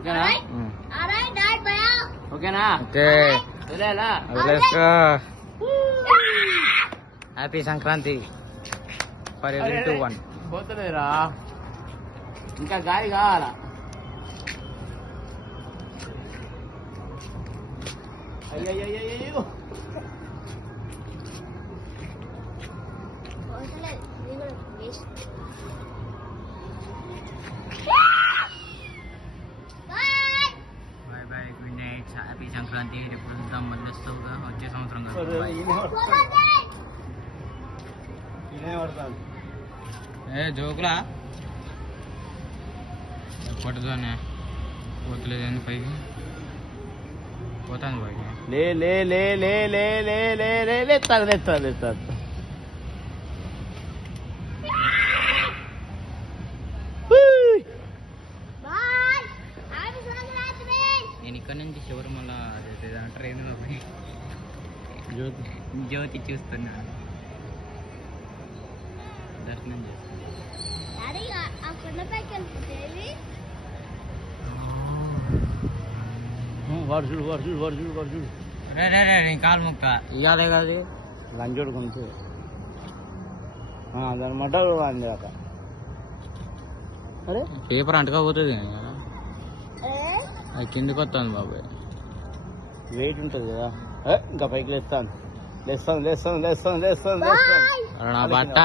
ఓకేనా ఓకేనా ఓకే వదిలేలా హ్యాపీ సంక్రాంతి ఫర్ ఎవరీ 2-1. పోతలేదురా ఇంకా గాలి కావాలా అయ్యో bye bye, good night, happy Sankranti. రేపు చూద్దాం మళ్ళీ వస్తావుగా వచ్చే సంవత్సరం కదా. ఏ జోకులా పట్టుదోనే పోతలేదని పైకి పోతాను పైకి. లే లే లే లే లే లే లే లే లేస్తాను లేస్తాను లేస్తాను నేను ఇక్కడ నుంచి చివరి మళ్ళా ట్రైన్లో పోయి జ్యోతి చూస్తున్నాను, దర్శనం చేస్తాను. వాడు చూడు వాడు చూడు వాడు చూడు వాడు చూడు రే రే రే నేను కాలు ముక్క ఇవ్వదే కాదు లంచోడు కొంచెం దాని మట అందాక అరే పేపర్ అంటకపోతుంది అది కిందకి వస్తుంది బాబాయ్. వెయిట్ ఉంటుంది కదా ఇంకా పైకి లేస్తాను లేస్తాను లేస్తాను లేస్తాను లేస్తాను లేస్తాను అరే నా బట్ట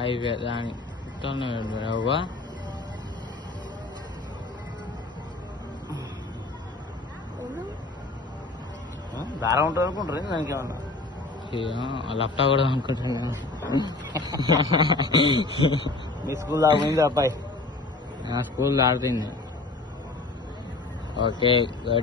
అయిపోయి దాని అవ్వా దారం ఉంటుంది అనుకుంటారు దానికి ఏమన్నా లఫ్టా కూడా అనుకుంటున్నా. మీ స్కూల్ దాకా అబ్బాయి స్కూల్ దాడుతుంది. ఓకే.